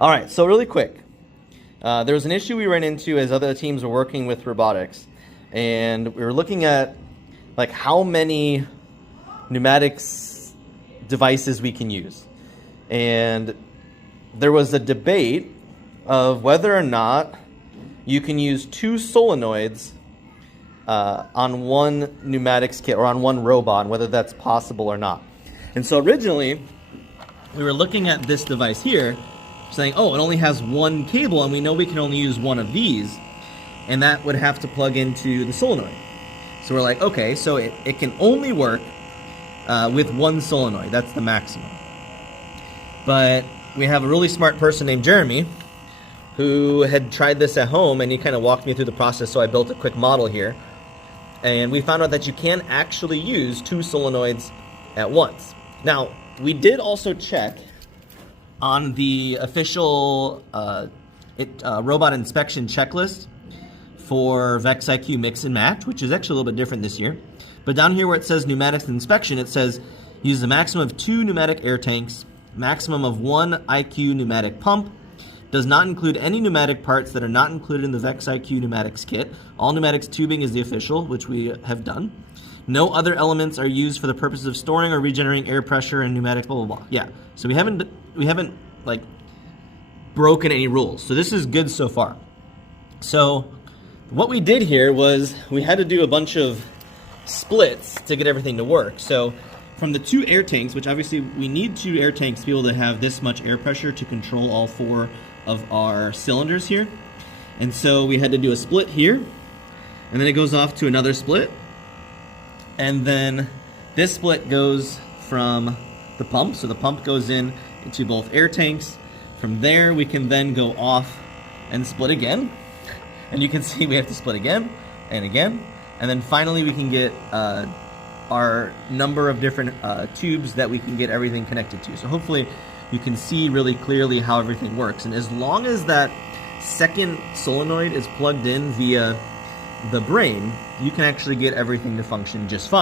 All right, so really quick. There was an issue we ran into as other teams were working with robotics, and we were looking at like how many pneumatics devices we can use. And there was a debate of whether or not you can use two solenoids on one pneumatics kit or on one robot, and whether that's possible or not. And so originally, we were looking at this device here, saying, oh, it only has one cable, and we know we can only use one of these, and that would have to plug into the solenoid. So we're like, okay, so it can only work with one solenoid. That's the maximum. But we have a really smart person named Jeremy who had tried this at home, and he kind of walked me through the process, so I built a quick model here. And we found out that you can actually use two solenoids at once. Now, we did also check on the official robot inspection checklist for VexIQ Mix and Match, which is actually a little bit different this year. But down here where it says pneumatics inspection, it says use a maximum of 2 pneumatic air tanks, maximum of 1 IQ pneumatic pump, does not include any pneumatic parts that are not included in the VexIQ pneumatics kit. All pneumatics tubing is the official, which we have done. No other elements are used for the purposes of storing or regenerating air pressure and pneumatics, blah, blah, blah. Yeah, so we haven't like broken any rules. So this is good so far. So what we did here was we had to do a bunch of splits to get everything to work. So from the 2 air tanks, which obviously we need 2 air tanks to be able to have this much air pressure to control all 4 of our cylinders here. And so we had to do a split here, and then it goes off to another split. And then this split goes from the pump, so the pump goes into both air tanks. From there, we can then go off and split again. And you can see we have to split again and again. And then finally, we can get our number of different tubes that we can get everything connected to. So hopefully you can see really clearly how everything works. And as long as that second solenoid is plugged in via the brain, you can actually get everything to function just fine.